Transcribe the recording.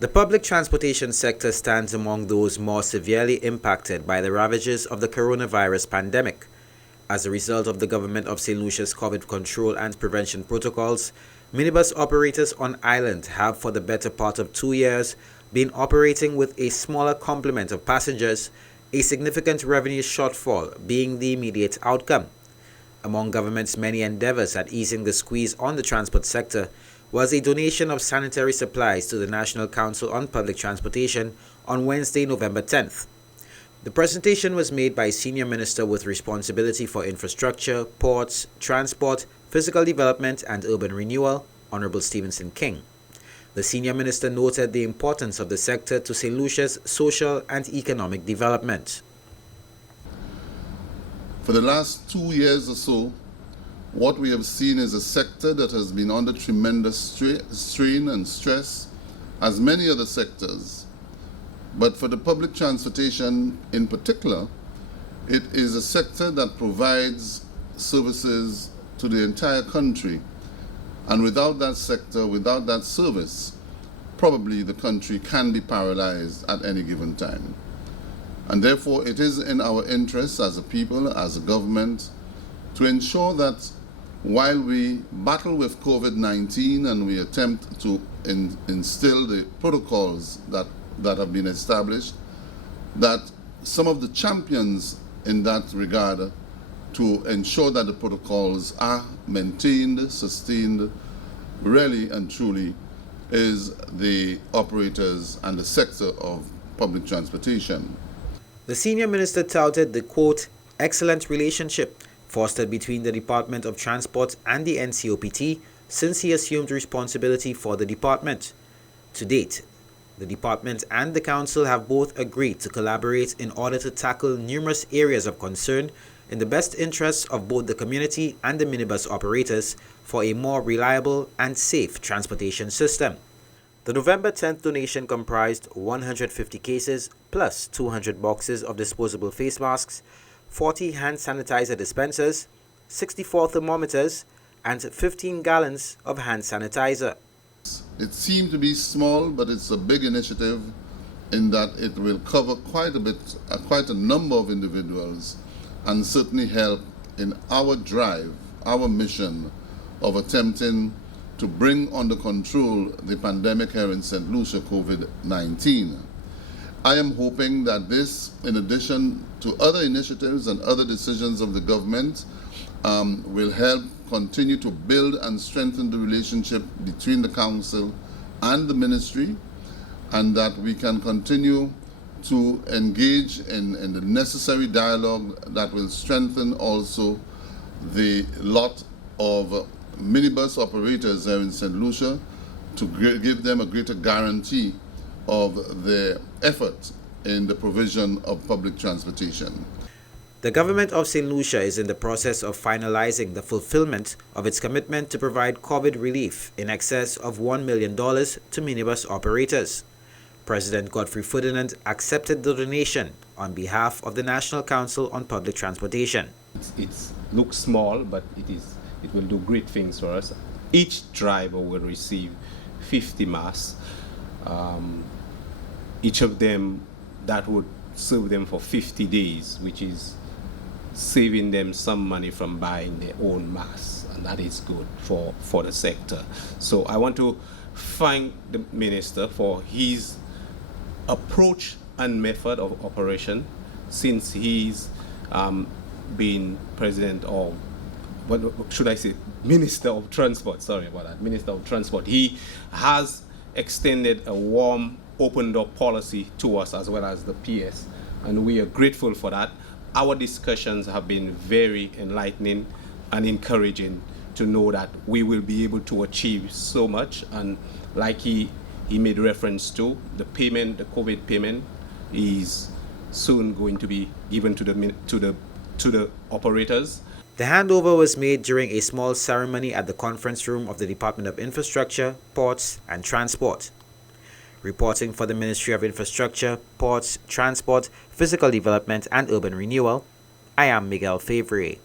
The public transportation sector stands among those more severely impacted by the ravages of the coronavirus pandemic. As a result of the government of St. Lucia's COVID control and prevention protocols, minibus operators on island have for the better part of 2 years been operating with a smaller complement of passengers, a significant revenue shortfall being the immediate outcome. Among government's many endeavors at easing the squeeze on the transport sector was a donation of sanitary supplies to the National Council on Public Transportation on Wednesday, November 10th. The presentation was made by Senior Minister with responsibility for infrastructure, ports, transport, physical development and urban renewal, Honorable Stephenson King. The Senior Minister noted the importance of the sector to St. Lucia's social and economic development. For the last 2 years or so, what we have seen is a sector that has been under tremendous strain and stress, as many other sectors. But for the public transportation in particular, it is a sector that provides services to the entire country. And without that sector, without that service, probably the country can be paralyzed at any given time. And therefore, it is in our interest as a people, as a government, to ensure that while we battle with COVID-19 and we attempt to instill the protocols that have been established, that some of the champions in that regard to ensure that the protocols are maintained, sustained, really and truly is the operators and the sector of public transportation. The Senior Minister touted the, quote, excellent relationship fostered between the Department of Transport and the Ncopt since he assumed responsibility for the department. To date, the department and the council have both agreed to collaborate in order to tackle numerous areas of concern in the best interests of both the community and the minibus operators for a more reliable and safe transportation system. The November 10th donation comprised 150 cases plus 200 boxes of disposable face masks, 40 hand sanitizer dispensers, 64 thermometers, and 15 gallons of hand sanitizer. It seemed to be small, but it's a big initiative in that it will cover quite a number of individuals and certainly help in our drive, our mission of attempting to bring under control the pandemic here in St. Lucia, COVID-19. I am hoping that this, in addition to other initiatives and other decisions of the government, will help continue to build and strengthen the relationship between the council and the ministry, and that we can continue to engage in the necessary dialogue that will strengthen also the lot of minibus operators here in St. Lucia to give them a greater guarantee of their effort in the provision of public transportation. The government of St. Lucia is in the process of finalizing the fulfillment of its commitment to provide COVID relief in excess of $1 million to minibus operators. President Godfrey Ferdinand accepted the donation on behalf of the National Council on Public Transportation. It looks small, but it will do great things for us. Each driver will receive 50 masks. Each of them, that would serve them for 50 days, which is saving them some money from buying their own masks, and that is good for the sector. So I want to thank the Minister for his approach and method of operation since he's been president of, what should I say, Minister of Transport, sorry about that, Minister of Transport. He has extended a warm, open door policy to us as well as the PS, and we are grateful for that. Our discussions have been very enlightening and encouraging to know that we will be able to achieve so much, and like he made reference to, the payment, the COVID payment is soon going to be given to the operators. The handover was made during a small ceremony at the conference room of the Department of Infrastructure, Ports and Transport. Reporting for the Ministry of Infrastructure, Ports, Transport, Physical Development and Urban Renewal, I am Miguel Favre.